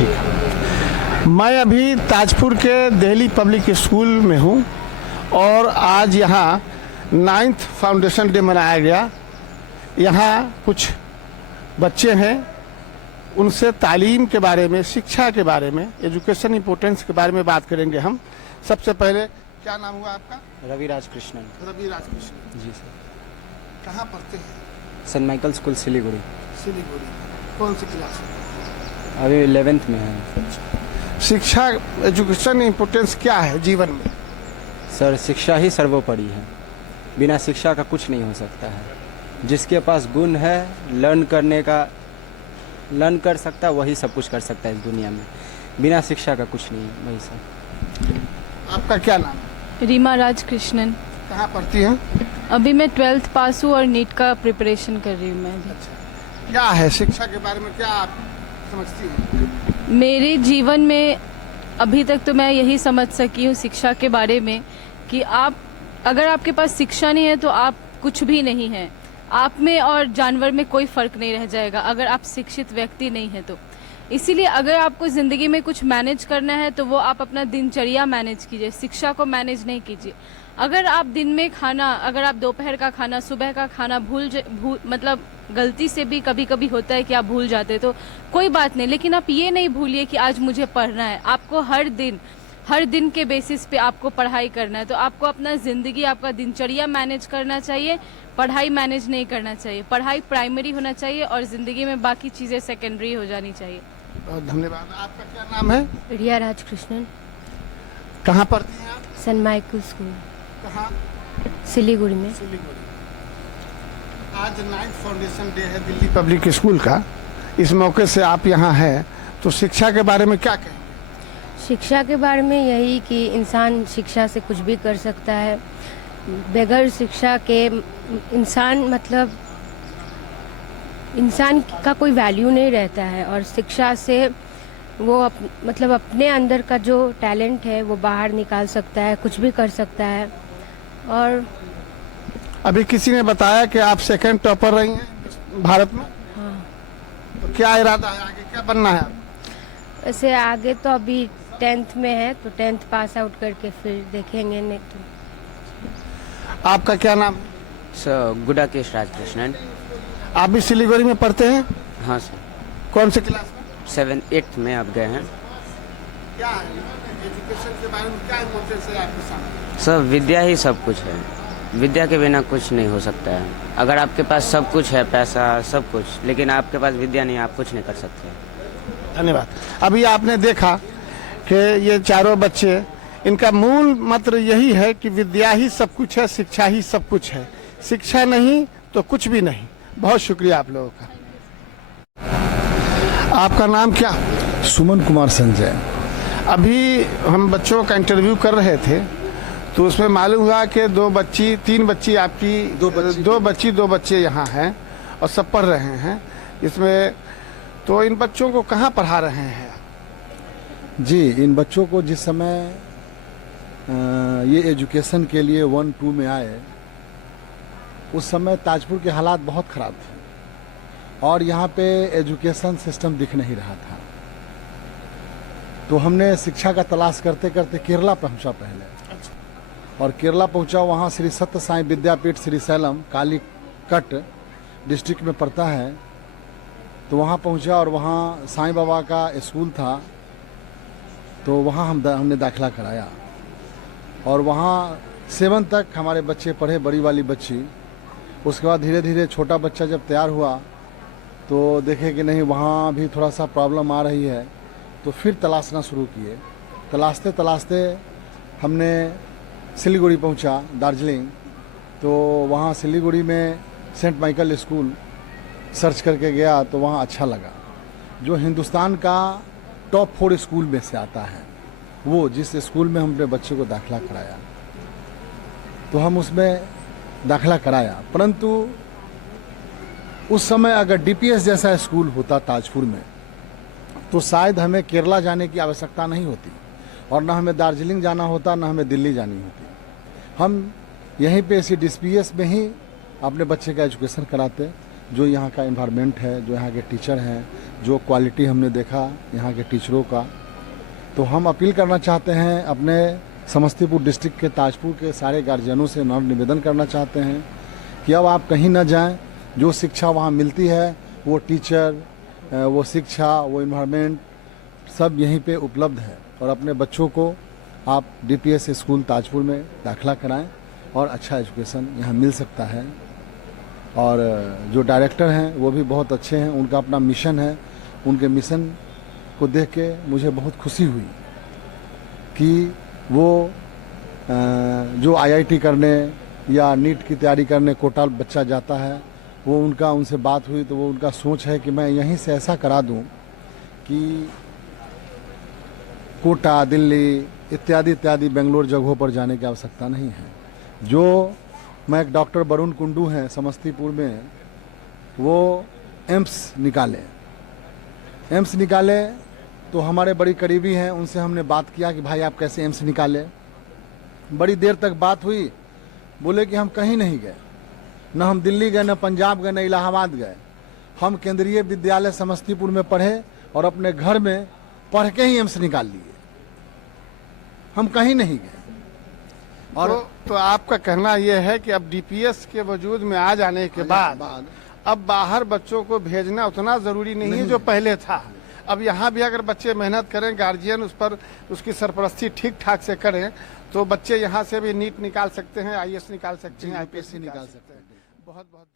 ठीक है। मैं अभी ताजपुर के दिल्ली पब्लिक स्कूल में हूँ और आज यहाँ 9th फाउंडेशन डे मनाया गया। यहाँ कुछ बच्चे हैं, उनसे तालीम के बारे में, शिक्षा के बारे में, एजुकेशन इम्पोर्टेंस के बारे में बात करेंगे हम। सबसे पहले क्या नाम हुआ आपका? रवि राजकृष्णन। रवि राजकृष्णन जी सर। कहाँ पढ़ते हैं? Saint Michael school Siliguri. Siliguri. कौन सी क्लास में? अभी 11th में है। शिक्षा, एजुकेशन इम्पोर्टेंस क्या है जीवन में? सर शिक्षा ही सर्वोपरि है, बिना शिक्षा का कुछ नहीं हो सकता है। जिसके पास गुण है, लर्न कर सकता है, वही सब कुछ कर सकता है इस दुनिया में। बिना शिक्षा का कुछ नहीं है। वही सर। आपका क्या नाम है? रीमा राजकृष्णन। कहाँ पढ़ती हैं? अभी मैं 12th पास हूँ और नीट का प्रिपरेशन कर रही हूँ मैं अभी। क्या है शिक्षा के बारे में, क्या आप समझती हैं? मेरे जीवन में अभी तक तो मैं यही समझ सकी हूँ शिक्षा के बारे में कि अगर आपके पास शिक्षा नहीं है तो आप कुछ भी नहीं है। आप में और जानवर में कोई फर्क नहीं रह जाएगा अगर आप शिक्षित व्यक्ति नहीं है तो। इसीलिए अगर आपको ज़िंदगी में कुछ मैनेज करना है तो वो आप अपना दिनचर्या मैनेज कीजिए, शिक्षा को मैनेज नहीं कीजिए। अगर आप दिन में खाना, अगर आप दोपहर का खाना, सुबह का खाना मतलब गलती से भी कभी कभी होता है कि आप भूल जाते तो कोई बात नहीं, लेकिन आप ये नहीं भूलिए कि आज मुझे पढ़ना है। आपको हर दिन के बेसिस पे आपको पढ़ाई करना है। तो आपको अपना ज़िंदगी, आपका दिनचर्या मैनेज करना चाहिए, पढ़ाई मैनेज नहीं करना चाहिए। पढ़ाई प्राइमरी होना चाहिए और ज़िंदगी में बाकी चीज़ें सेकेंडरी हो जानी चाहिए। बहुत धन्यवाद। आपका क्या नाम है? रिया राजकृष्णन। कहाँ पढ़ती हैं आप? Saint Michael school. कहाँ? सिलीगुड़ी में। सिलीगुड़ी। आज 9th फाउंडेशन डे है दिल्ली पब्लिक स्कूल का। इस मौके से आप यहाँ हैं, तो शिक्षा के बारे में क्या कहेंगे? शिक्षा के बारे में यही कि इंसान शिक्षा से कुछ भी कर सकता है। बगैर शिक्षा के इंसान का कोई वैल्यू नहीं रहता है। और शिक्षा से वो अपने अंदर का जो टैलेंट है वो बाहर निकाल सकता है, कुछ भी कर सकता है। और अभी किसी ने बताया कि आप सेकंड टॉपर रही हैं भारत में। हाँ, तो क्या इरादा है, आगे क्या बनना है? वैसे आगे तो अभी 10th में है तो 10th पास आउट करके फिर देखेंगे। नहीं तो आपका क्या नाम? सर गुडाकेश राजकृष्णन। आप भी सिलीगुड़ी में पढ़ते हैं? हाँ सर। कौन से क्लास में? 7th में अब गए हैं। क्या है एजुकेशन के बारे में, क्या इम्पोर्टेंस है आपके सामने? सर विद्या ही सब कुछ है, विद्या के बिना कुछ नहीं हो सकता है। अगर आपके पास सब कुछ है, पैसा सब कुछ, लेकिन आपके पास विद्या नहीं, आप कुछ नहीं कर सकते। धन्यवाद। अभी आपने देखा कि ये चारों बच्चे, इनका मूल मंत्र यही है कि विद्या ही सब कुछ है, शिक्षा ही सब कुछ है। शिक्षा नहीं तो कुछ भी नहीं। बहुत शुक्रिया आप लोगों का। आपका नाम क्या? सुमन कुमार संजय। अभी हम बच्चों का इंटरव्यू कर रहे थे तो उसमें मालूम हुआ कि दो बच्चे यहाँ हैं और सब पढ़ रहे हैं इसमें। तो इन बच्चों को कहाँ पढ़ा रहे हैं? जी, इन बच्चों को जिस समय ये एजुकेशन के लिए 1-2 में आए, उस समय ताजपुर के हालात बहुत ख़राब थे और यहाँ पे एजुकेशन सिस्टम दिख नहीं रहा था। तो हमने शिक्षा का तलाश करते करते केरला पहुँचा पहले। और केरला पहुँचा, वहाँ श्री सत्य साई विद्यापीठ श्रीशैलम कालीकट डिस्ट्रिक्ट में पड़ता है। तो वहाँ पहुँचा और वहाँ साईं बाबा का स्कूल था, तो वहाँ हमने दाखिला कराया और वहाँ 7 तक हमारे बच्चे पढ़े, बड़ी वाली बच्ची। उसके बाद धीरे धीरे छोटा बच्चा जब तैयार हुआ तो देखे कि नहीं, वहाँ भी थोड़ा सा प्रॉब्लम आ रही है, तो फिर तलाशना शुरू किए। तलाशते तलाशते हमने सिलीगुड़ी पहुँचा, दार्जिलिंग। तो वहाँ सिलीगुड़ी में सेंट माइकल स्कूल सर्च करके गया तो वहाँ अच्छा लगा, जो हिंदुस्तान का टॉप 4 स्कूल में से आता है। वो जिस स्कूल में हमने बच्चे को दाखिला कराया, तो हम उसमें दाखिला कराया। परंतु उस समय अगर डीपीएस जैसा स्कूल होता ताजपुर में तो शायद हमें केरला जाने की आवश्यकता नहीं होती और ना हमें दार्जिलिंग जाना होता, ना हमें दिल्ली जानी होती। हम यहीं पे इसी डीपीएस में ही अपने बच्चे का एजुकेशन कराते। जो यहाँ का इन्वायरमेंट है, जो यहाँ के टीचर हैं, जो क्वालिटी हमने देखा यहाँ के टीचरों का, तो हम अपील करना चाहते हैं अपने समस्तीपुर डिस्ट्रिक्ट के ताजपुर के सारे गार्जियनों से निवेदन करना चाहते हैं कि अब आप कहीं न जाएं, जो शिक्षा वहाँ मिलती है वो टीचर, वो शिक्षा, वो इन्वायरमेंट सब यहीं पे उपलब्ध है। और अपने बच्चों को आप DPS स्कूल ताजपुर में दाखिला कराएं और अच्छा एजुकेशन यहाँ मिल सकता है। और जो डायरेक्टर हैं वो भी बहुत अच्छे हैं, उनका अपना मिशन है। उनके मिशन को देख के मुझे बहुत खुशी हुई कि वो जो IIT करने या नीट की तैयारी करने कोटा बच्चा जाता है, वो उनसे बात हुई तो वो उनका सोच है कि मैं यहीं से ऐसा करा दूं कि कोटा, दिल्ली इत्यादि इत्यादि बेंगलोर जगहों पर जाने की आवश्यकता नहीं है। जो मैं एक डॉक्टर वरुण कुंडू हैं समस्तीपुर में, वो एम्स निकाले तो हमारे बड़ी करीबी हैं, उनसे हमने बात किया कि भाई आप कैसे एम्स निकाले। बड़ी देर तक बात हुई, बोले कि हम कहीं नहीं गए, न हम दिल्ली गए, न पंजाब गए, न इलाहाबाद गए। हम केंद्रीय विद्यालय समस्तीपुर में पढ़े और अपने घर में पढ़ के ही एम्स निकाल लिए, हम कहीं नहीं गए। और तो आपका कहना यह है कि अब DPS के वजूद में आ जाने के बाद अब बाहर बच्चों को भेजना उतना जरूरी नहीं है जो पहले था। अब यहाँ भी अगर बच्चे मेहनत करें, गार्जियन उस पर उसकी सरपरस्ती ठीक ठाक से करें, तो बच्चे यहाँ से भी नीट निकाल सकते हैं, IAS निकाल सकते हैं, IPSC निकाल सकते हैं। बहुत बहुत